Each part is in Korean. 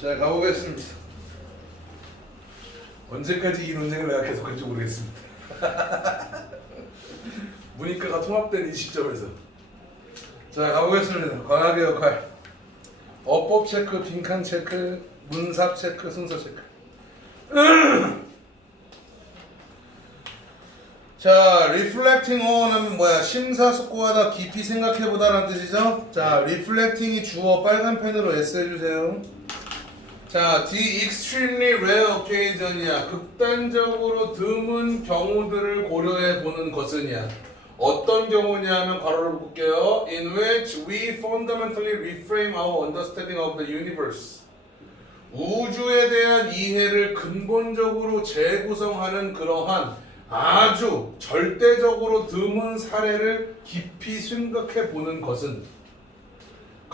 자 가보겠습니다. 언제까지 이 논쟁을 내가 계속할지 모르겠습니다. 문이과가 통합된 이 시점에서 자 가보겠습니다. 과학의 역할 어법 체크, 빈칸 체크, 문삽 체크, 순서 체크. 자, reflecting on 하면 뭐야? 심사숙고하다, 깊이 생각해보다라는 뜻이죠? 자, reflecting이 주어 빨간 펜으로 S 해주세요. 자, the extremely rare occasion이야. 극단적으로 드문 경우들을 고려해 보는 것은이야. 어떤 경우냐면 괄호를 볼게요. In which we fundamentally reframe our understanding of the universe. 우주에 대한 이해를 근본적으로 재구성하는 그러한 아주 절대적으로 드문 사례를 깊이 생각해 보는 것은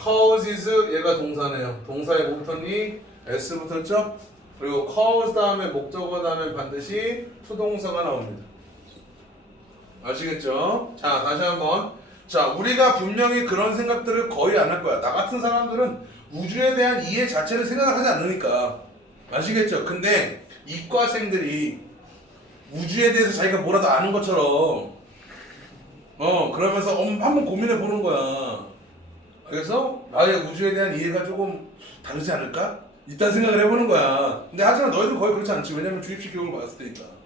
causes 얘가 동사네요. 뭐 붙었니? S 붙었죠? 그리고 cause 다음에 목적어 다음에 반드시 투동사가 나옵니다. 아시겠죠? 자 다시 한번 자 우리가 분명히 그런 생각들을 거의 안 할 거야. 나 같은 사람들은 우주에 대한 이해 자체를 생각하지 않으니까 아시겠죠? 근데 이과생들이 우주에 대해서 자기가 뭐라도 아는 것처럼 어 그러면서 엄- 한번 고민해 보는 거야. 그래서 나의 우주에 대한 이해가 조금 다르지 않을까? 이딴 생각을 해보는 거야. 근데 하지만 너희들 거의 그렇지 않지. 왜냐면 주입식 교육을 받았을 때니까.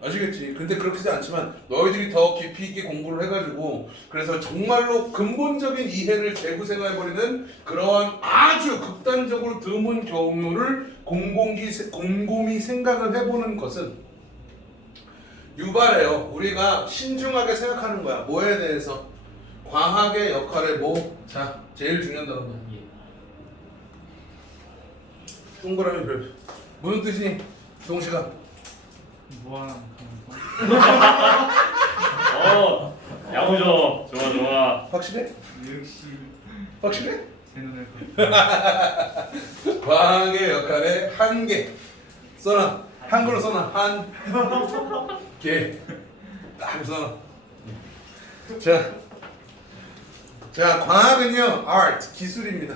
아시겠지? 근데 그렇지 않지만 너희들이 더 깊이 있게 공부를 해가지고 그래서 정말로 근본적인 이해를 재구성해버리는 그러한 아주 극단적으로 드문 경우를 공공기, 곰곰이 생각을 해보는 것은 유발해요. 우리가 신중하게 생각하는 거야. 뭐에 대해서? 과학의 역할에 뭐? 자, 제일 중요한 단어. 동그라미 별표. 무슨 뜻이니? 동시가. 무한한 가능성 어 야무져 좋아 좋아 확실해? 역시 확실해? 제 눈을 그 과학의 역할의 한계. 써놔. 한글로 써놔. 한. 개. 딱 써놔. 자. 자, 과학은요, art, 기술입니다.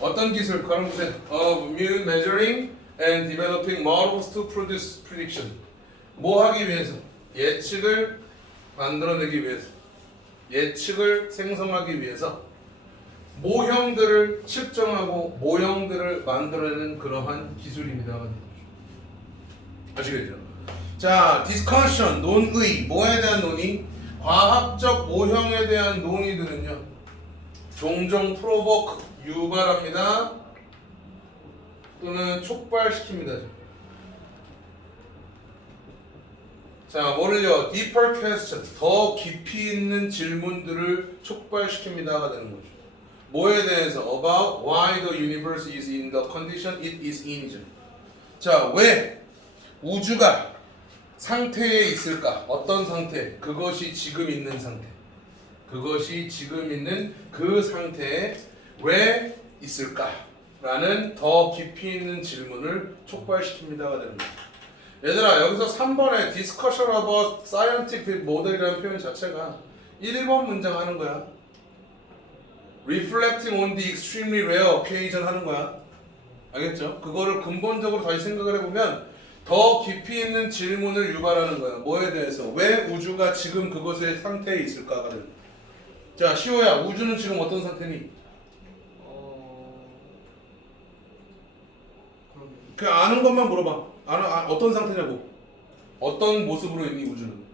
어떤 기술? 그럼 보세요. Of mu- measuring and developing models to produce prediction. 뭐 하기 위해서? 예측을 만들어내기 위해서. 예측을 생성하기 위해서. 모형들을 측정하고 모형들을 만들어내는 그러한 기술입니다. 아시겠죠? 자, discussion, 논의, 뭐에 대한 논의? 과학적 모형에 대한 논의들은요. 종종 provoke, 유발합니다. 또는 촉발시킵니다. 자, 뭐를요? deeper question, 더 깊이 있는 질문들을 촉발시킵니다가 되는 거죠. 뭐에 대해서? About why the universe is in the condition it is in이죠. 자, 왜 우주가 상태에 있을까? 어떤 상태? 그것이 지금 있는 상태. 그것이 지금 있는 그 상태에 왜 있을까? 라는 더 깊이 있는 질문을 촉발시킵니다가 거죠. 얘들아 여기서 3번에 discussion about scientific model이라는 표현 자체가 1번 문장 하는 거야. reflecting on the extremely rare occasion 하는 거야. 알겠죠? 그거를 근본적으로 다시 생각을 해보면 더 깊이 있는 질문을 유발하는 거야. 뭐에 대해서? 왜 우주가 지금 그것의 상태에 있을까가 거야. 자, 시호야, 우주는 지금 어떤 상태니? 어... 그 아는 것만 물어봐. 아는 아, 어떤 상태냐고. 어떤 모습으로 있니 우주는?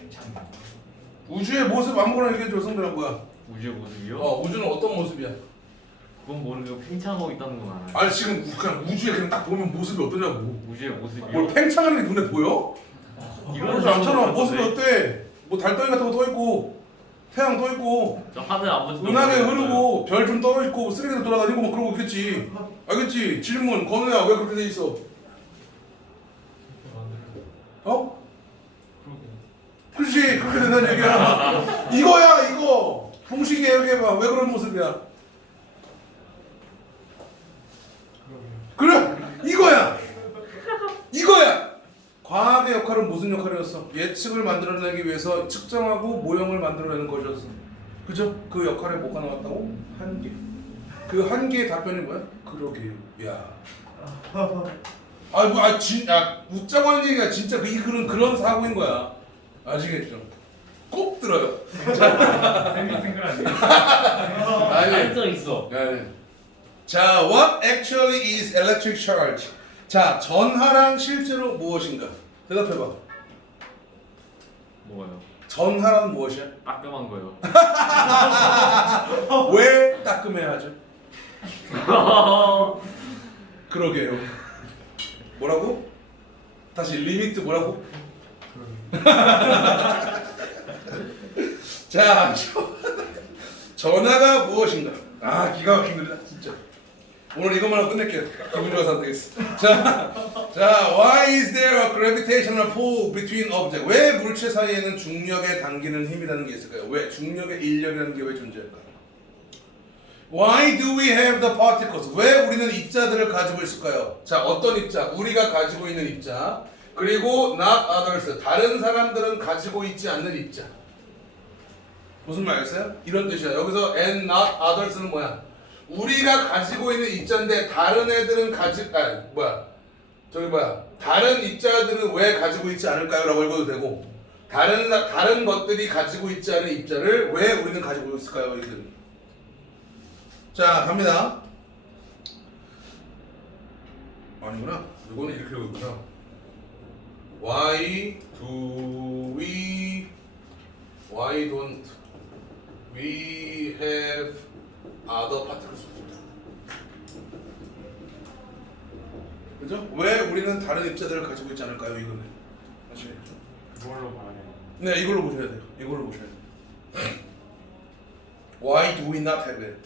괜찮네 우주의 모습 아무거나 얘기해줘. 성별아 뭐야? 우주의 모습이요? 어, 우주는 어떤 모습이야? 그건 모르고 팽창하고 있다는 건 알아요 아니 지금 그냥 우주에 그냥 딱 보면 모습이 어떠냐고. 우주의 모습이요? 뭘 팽창하는 게 눈에 보여? 이거는 않잖아. 상관없는데. 모습이 어때? 뭐 달덩이 같은 거 떠 있고, 태양 떠 있고, 저 하늘 안 보지도 은하계. 흐르고, 별 좀 떠 있고, 쓰레기들 돌아다니고 뭐 그러고 있겠지. 알겠지? 질문, 건우야 왜 그렇게 돼 있어? 어? 그렇지 그렇게 된다는 얘기야. 이거야 이거. 동식이 얘기해봐. 왜 그런 모습이야? 그러게 그래 이거야. 이거야. 과학의 역할이었어? 예측을 만들어내기 위해서 측정하고 모형을 만들어내는 것이었어. 그죠? 그 역할에 뭐가 나왔다고? 한계. 그 한계의 답변이 뭐야? 그러게요. 야. 아, 뭐, 아, 진, 아, 웃자고 하는 얘기가 진짜 그, 이 그런, 그런 사고인 거야. 아시겠죠? 꼭 들어요. 생글생글 아니에요? 아니. 있어 있어. 네. 자, what actually is electric charge? 자, 전하란 실제로 무엇인가? 대답해봐. 뭐가요? 전하란 무엇이야? 따끔한 거요. 왜 따끔해야 하죠? 그러게요. 뭐라고? 다시 리미트 뭐라고? 자, 전화가 무엇인가? 아, 기가 막힌 글이다, 진짜. 오늘 이것만 하고 끝낼게요. 기분 좋아서 안 되겠어. 자, 자, why is there a gravitational pull between objects? 왜 물체 사이에는 중력에 당기는 힘이라는 게 있을까요? 왜 중력의 인력이라는 게 왜 존재할까요? Why do we have the particles? 왜 우리는 입자들을 가지고 있을까요? 자, 어떤 입자? 우리가 가지고 있는 입자. 그리고 not others. 다른 사람들은 가지고 있지 않는 입자. 무슨 말이었어요? 이런 뜻이야. 여기서 and not others는 뭐야? 우리가 가지고 있는 입자인데 다른 애들은 가지 아 뭐야? 저기 뭐야? 다른 입자들은 왜 가지고 있지 않을까요?라고 읽어도 되고 다른 사- 다른 것들이 가지고 있지 않은 입자를 왜 우리는 가지고 있을까요? 됩니다. 자 갑니다. 아니구나. 이거는 이렇게 읽고 있구나. Why do we Why don't we have other particles? 그죠? 왜 우리는 다른 입자들을 가지고 있지 않을까요? 이거는 아시겠죠? 그걸로 말해요. 네, 이걸로 보셔야 돼요. 이걸로 보셔야 돼요. Why do we not have it?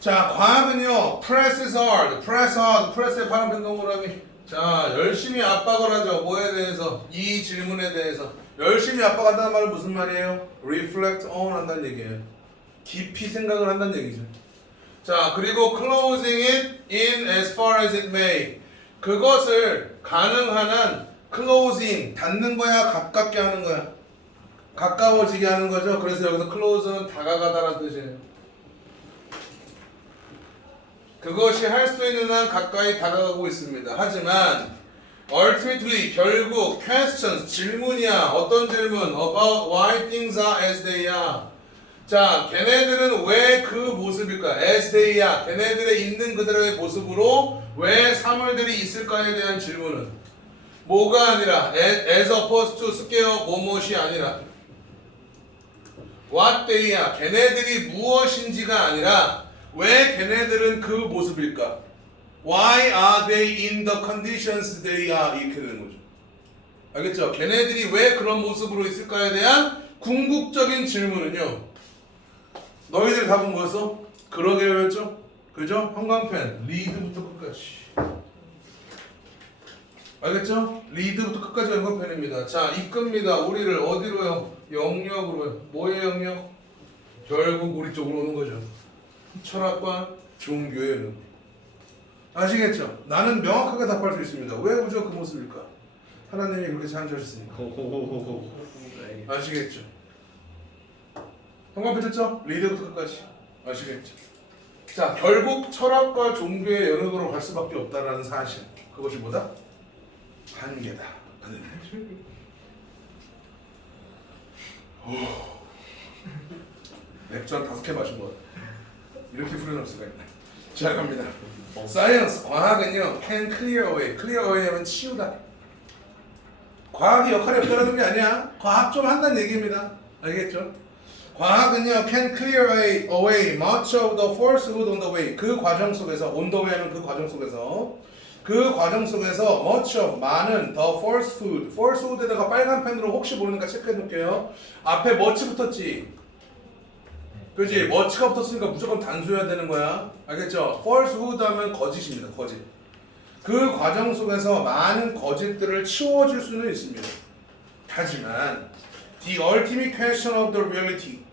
자, 과학은요. Press is hard. Press hard. Press의 파란 동그라미. 자, 열심히 압박을 하죠. 뭐에 대해서? 이 질문에 대해서. 열심히 압박한다는 말은 무슨 말이에요? Reflect on 한다는 얘기예요. 깊이 생각을 한다는 얘기죠. 자, 그리고 closing it in as far as it may. 그것을 가능한 한 closing 닫는 거야, 가깝게 하는 거야. 가까워지게 하는 거죠. 그래서 여기서 close는 다가가다라는 뜻이에요. 그것이 할 수 있는 한 가까이 다가가고 있습니다. 하지만 ultimately 결국 questions 질문이야. 어떤 질문? about why things are as they are. 자, 걔네들은 왜 그 모습일까? are. 걔네들의 있는 그대로의 모습으로 왜 사물들이 있을까에 대한 질문은 뭐가 아니라 as, opposed to 스퀘어 뭐뭇이 아니라 what they are. 걔네들이 무엇인지가 아니라 왜 걔네들은 그 모습일까? Why are they in the conditions they are? 이렇게 되는 거죠. 알겠죠? 걔네들이 왜 그런 모습으로 있을까에 대한 궁극적인 질문은요. 너희들 답은 뭐였어? 그러게요였죠? 그죠? 형광펜 리드부터 끝까지. 알겠죠? 리드부터 끝까지 형광펜입니다. 자, 이끕니다. 우리를 어디로요? 영역으로요. 뭐의 영역? 결국 우리 쪽으로 오는 거죠. 철학과 종교의 능. 아시겠죠? 나는 명확하게 답할 수 있습니다. 왜 우주가 그 모습일까? 하나님이 그렇게 창조하셨으니까. 아시겠죠? 형광펜 쳤죠? 리드부터 끝까지. 아시겠죠? 자, 결국 철학과 종교의 영역으로 갈 수밖에 없다라는 사실. 그것이 뭐다? 한계다. 하는 맥주 한 다섯 개 마신 거 이렇게 후련할 수가. 자 갑니다. 사이언스 과학은요 can clear away. clear away 하면 치우다. 과학이 역할이 없다는 게 아니야. 과학 좀 한다는 얘기입니다. 알겠죠? 과학은요 can clear away, much of the falsehood on the way. 그 과정 속에서 on the way 하면 그 과정 속에서 그 과정 속에서 much of 많은 the falsehood, falsehood에다가 빨간 펜으로 혹시 모르니까 체크해 놓을게요. 앞에 much 붙었지. 그지? much가 붙었으니까 무조건 단수해야 되는 거야. 알겠죠? falsehood 하면 거짓입니다. 거짓. 그 과정 속에서 많은 거짓들을 치워줄 수는 있습니다. 하지만 the ultimate question of the reality.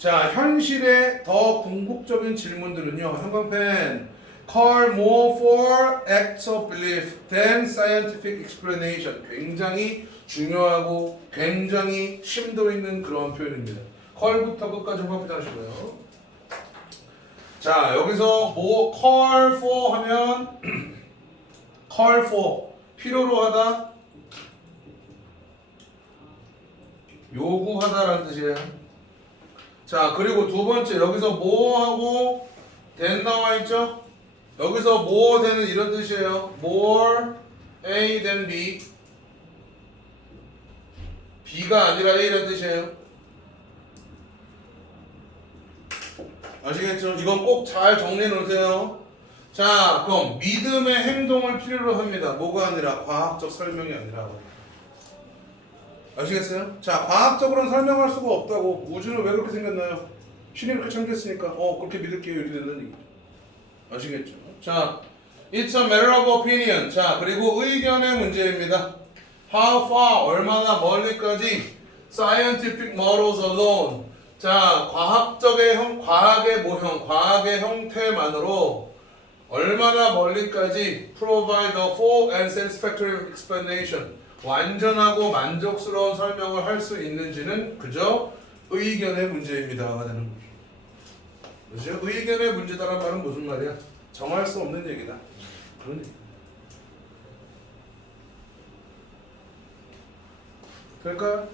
자, 현실의 더 궁극적인 질문들은요. 형광펜 call more for acts of belief than scientific explanation. 굉장히 중요하고 굉장히 심도 있는 그런 표현입니다. 컬부터 끝까지 확인하시고요. 자 여기서 뭐 call for 하면 call for 필요로 하다 요구하다라는 뜻이에요. 자 그리고 두 번째 여기서 뭐 하고 then 나와 있죠? 여기서 more than은 이런 뜻이에요. more A than B B가 아니라 A라는 뜻이에요. 아시겠죠? 이건 꼭 잘 정리해 놓으세요. 자, 그럼 믿음의 행동을 필요로 합니다. 뭐가 아니라 과학적 설명이 아니라. 아시겠어요? 자, 과학적으로는 설명할 수가 없다고. 우주는 왜 그렇게 생겼나요? 신이 그렇게 창조했으니까 어 그렇게 믿을게요 이렇게 된다는. 아시겠죠? 자, it's a matter of opinion. 자, 그리고 의견의 문제입니다. How far 얼마나 멀리까지 scientific models alone. 자, 과학적의 형, 과학의 모형, 과학의 형태만으로 얼마나 멀리까지 provide a full and satisfactory explanation. 완전하고 만족스러운 설명을 할 수 있는지는 그저 의견의 문제입니다가 되는 거죠. 그죠? 의견의 문제다란 말은 무슨 말이야? 정할 수 없는 얘기다. 그런 얘기. 될까요?